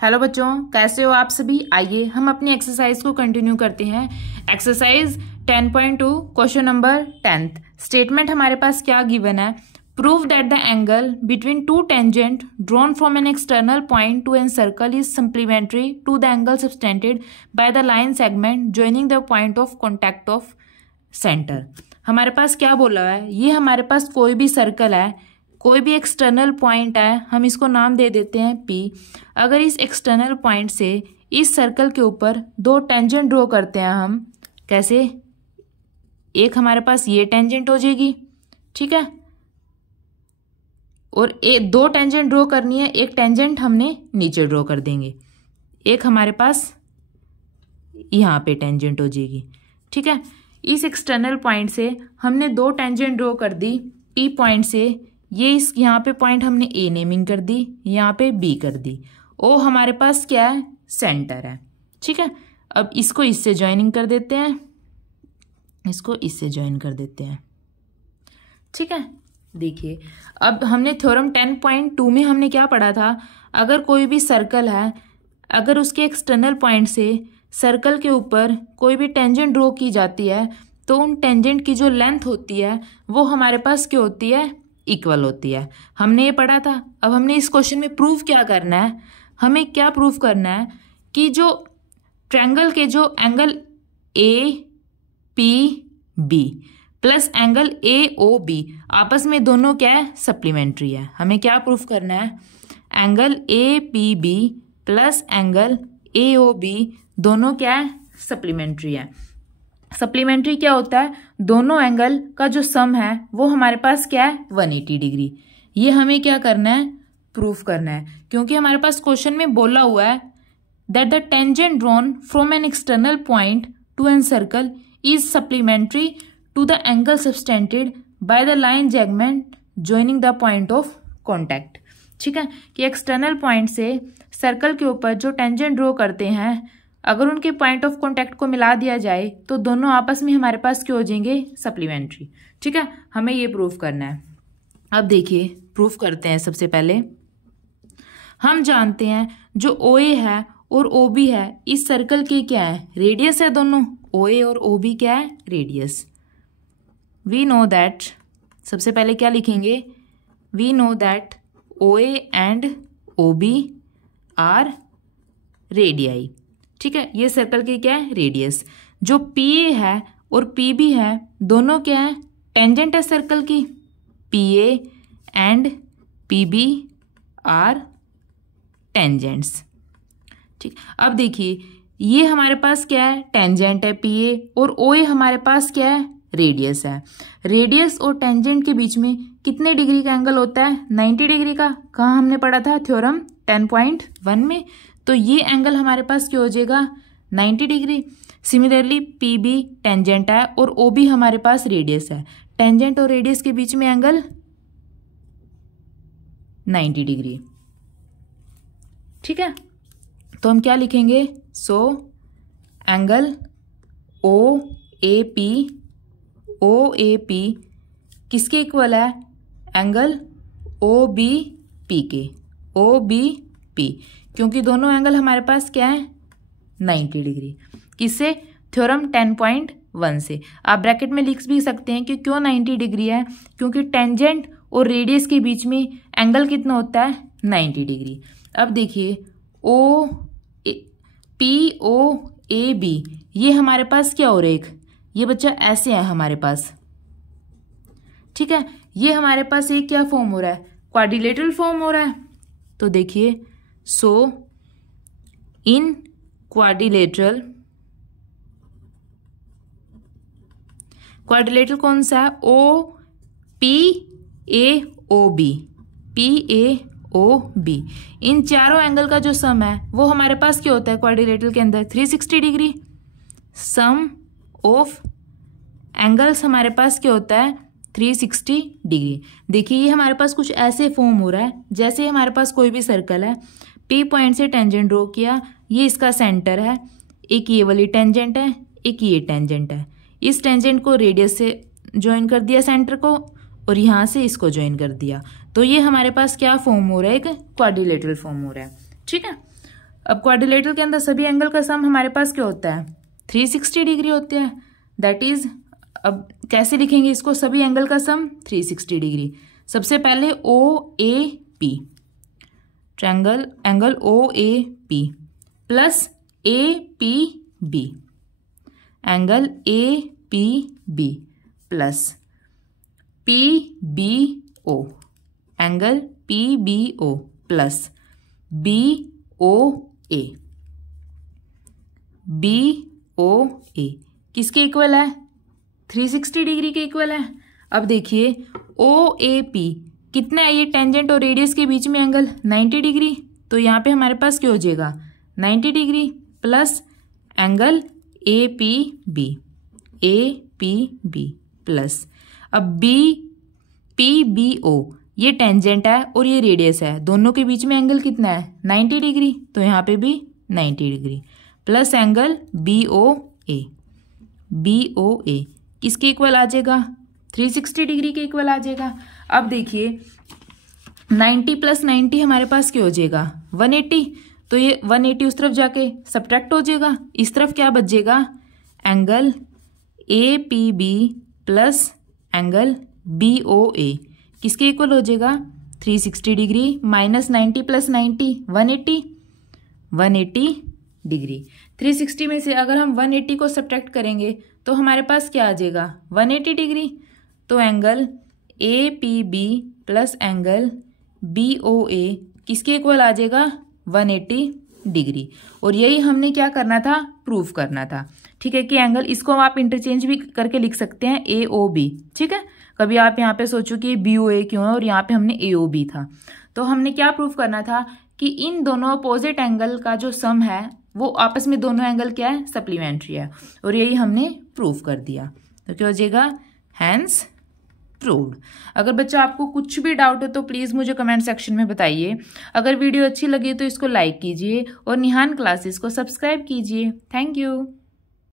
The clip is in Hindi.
हेलो बच्चों, कैसे हो आप सभी। आइए हम अपनी एक्सरसाइज को कंटिन्यू करते हैं। Exercise 10.2 question number 10th। Statement हमारे पास क्या गिवन है। Prove that the angle between two tangent drawn from an external point to an circle is supplementary to the angle subtended by the line segment joining the point of contact of centre. हमारे पास क्या बोला है, ये हमारे पास कोई भी सर्कल है, कोई भी एक्सटर्नल पॉइंट है, हम इसको नाम दे देते हैं P। अगर इस एक्सटर्नल पॉइंट से इस सर्कल के ऊपर दो टेंजेंट ड्रॉ करते हैं हम, कैसे, एक हमारे पास ये टेंजेंट हो जाएगी, ठीक है, और दो टेंजेंट ड्रॉ करनी है, एक टेंजेंट हमने नीचे ड्रॉ कर देंगे, एक हमारे पास यहाँ पे टेंजेंट हो जाएगी, ठीक है। इस एक्सटर्नल पॉइंट से हमने दो टेंजेंट ड्रॉ कर दी P पॉइंट से, ये इस यहाँ पे पॉइंट हमने A नेमिंग कर दी, यहाँ पे B कर दी। O हमारे पास क्या है, सेंटर है, ठीक है। अब इसको इससे ज्वाइनिंग कर देते हैं, इसको इससे ज्वाइन कर देते हैं, ठीक है। देखिए अब हमने थ्योरम 10.2 में हमने क्या पढ़ा था, अगर कोई भी सर्कल है, अगर उसके एक्सटर्नल पॉइंट से सर्कल के ऊपर कोई भी टेंजेंट ड्रॉ की जाती है तो उन टेंजेंट की जो लेंथ होती है वो हमारे पास क्या होती है, इक्वल होती है। हमने ये पढ़ा था। अब हमने इस क्वेश्चन में प्रूव क्या करना है, हमें क्या प्रूव करना है कि जो ट्रायंगल के जो angle APB plus angle AOB आपस में दोनों क्या है, सप्लीमेंट्री है। हमें क्या प्रूव करना है, angle APB plus angle AOB दोनों क्या है, सप्लीमेंट्री है। सप्लीमेंट्री क्या होता है, दोनों एंगल का जो सम है वो हमारे पास क्या है, 180 डिग्री। ये हमें क्या करना है, प्रूफ करना है, क्योंकि हमारे पास क्वेश्चन में बोला हुआ है that the tangent drawn from an external point to an circle is supplementary to the angle subtended by the line segment joining the point of contact, ठीक है। कि एक्सटर्नल पॉइंट से सर्कल के ऊपर जो टेंजेंट ड्रॉ करते हैं, अगर उनके पॉइंट ऑफ कॉन्टैक्ट को मिला दिया जाए तो दोनों आपस में हमारे पास क्या हो जाएंगे, सप्लीमेंट्री, ठीक है। हमें ये प्रूफ करना है। अब देखिए प्रूफ करते हैं। सबसे पहले हम जानते हैं जो OA है और OB है, इस सर्कल के क्या है, रेडियस है। दोनों OA और OB क्या है, रेडियस। वी नो दैट, सबसे पहले क्या लिखेंगे, we know that OA and OB are radii, ठीक है। ये सर्कल की क्या है, रेडियस। जो PA है और PB है दोनों क्या है, टेंजेंट है सर्कल की। PA and PB are tangents, ठीक। अब देखिए ये हमारे पास क्या है, टेंजेंट है PA, और OA हमारे पास क्या है, रेडियस है। रेडियस और टेंजेंट के बीच में कितने डिग्री का एंगल होता है, 90 डिग्री का। कहाँ हमने पढ़ा था, थ्योरम 10.1 में। तो ये एंगल हमारे पास क्या हो जाएगा, 90 डिग्री। सिमिलरली PB टेंजेंट है और OB हमारे पास रेडियस है। टेंजेंट और रेडियस के बीच में एंगल 90 डिग्री, ठीक है। तो हम क्या लिखेंगे, सो एंगल OAP किसके इक्वल है, एंगल OBP के, OBP, क्योंकि दोनों एंगल हमारे पास क्या है, 90 डिग्री। किससे, थ्योरम 10.1 से। आप ब्रैकेट में लिख भी सकते हैं कि क्यों 90 डिग्री है, क्योंकि टेंजेंट और रेडियस के बीच में एंगल कितना होता है, 90 डिग्री। अब देखिए POAB ये हमारे पास क्या हो रहा है, ये बच्चा ऐसे है हमारे पास, ठीक है। ये हमारे पास एक क्या फॉर्म हो रहा है, क्वाड्रिलेटरल फॉर्म हो रहा है। तो देखिए सो इन क्वाड्रिलेटरल कौन सा है, PAOB। इन चारों एंगल का जो सम है वो हमारे पास क्या होता है, क्वाड्रिलेटरल के अंदर 360 डिग्री। सम ऑफ एंगल्स हमारे पास क्या होता है, 360 डिग्री। देखिए ये हमारे पास कुछ ऐसे फॉर्म हो रहा है, जैसे हमारे पास कोई भी सर्कल है, P पॉइंट से टेंजेंट ड्रॉ किया, ये इसका सेंटर है, एक ये वाली टेंजेंट है, एक ये टेंजेंट है। इस टेंजेंट को रेडियस से ज्वाइन कर दिया सेंटर को, और यहाँ से इसको ज्वाइन कर दिया, तो ये हमारे पास क्या फॉर्म हो रहा है, एक क्वाड्रिलेटरल फॉर्म हो रहा है, ठीक है। अब क्वाड्रिलेटरल के अंदर सभी एंगल का सम हमारे पास क्या होता है, 360 डिग्री होते हैं। दैट इज, अब कैसे लिखेंगे इसको, सभी एंगल का सम 360 डिग्री। सबसे पहले O A P, triangle angle O A P plus A P B, angle A P B plus P B O, angle P B O plus B O A, B O A किसके इक्वल है, 360 डिग्री के इक्वल है। अब देखिए ओ ए पी कितना है, ये टेंजेंट और रेडियस के बीच में एंगल 90 डिग्री, तो यहाँ पे हमारे पास क्या हो जाएगा 90 degree plus angle A P B plus अब बी पी बी ओ, ये टेंजेंट है और ये रेडियस है, दोनों के बीच में एंगल कितना है 90 डिग्री, तो यहाँ पे भी 90 degree plus angle B O A किसके इक्वल आ जाएगा, 360 डिग्री के इक्वल आ जाएगा। अब देखिए 90 प्लस 90 हमारे पास क्या हो जाएगा 180, तो ये 180 उस तरफ जाके सब्ट्रैक्ट हो जाएगा, इस तरफ क्या बचेगा angle A P B plus angle B O A किसके इक्वल हो जाएगा 360 डिग्री माइनस 90 प्लस 90 180 डिग्री। 360 में से अगर हम 180 को सब्ट्रैक्ट करेंगे तो हमारे पास क्या आ जाएगा 180 डिग्री, तो angle A P B plus angle B O A किसके इक्वल आ जाएगा 180 डिग्री। और यही हमने क्या करना था, प्रूफ करना था। ठीक है कि एंगल, इसको आप इंटरचेंज भी करके लिख सकते हैं ए ओ बी। ठीक है, कभी आप यहाँ पे सोचो कि बी ओ ए क्यों है और यहाँ पे हमने ए ओ बी था, तो हमने क्या प्रूफ करना था कि इन दोनों अपोजिट एंगल का जो सम है वो आपस में दोनों एंगल क्या है सप्लीमेंट्री है, और यही हमने प्रूफ कर दिया। तो क्या हो जाएगा हैंस प्रूव्ड। अगर बच्चा आपको कुछ भी डाउट हो तो प्लीज़ मुझे कमेंट सेक्शन में बताइए। अगर वीडियो अच्छी लगी तो इसको लाइक कीजिए और निहान क्लासेस को सब्सक्राइब कीजिए। Thank you.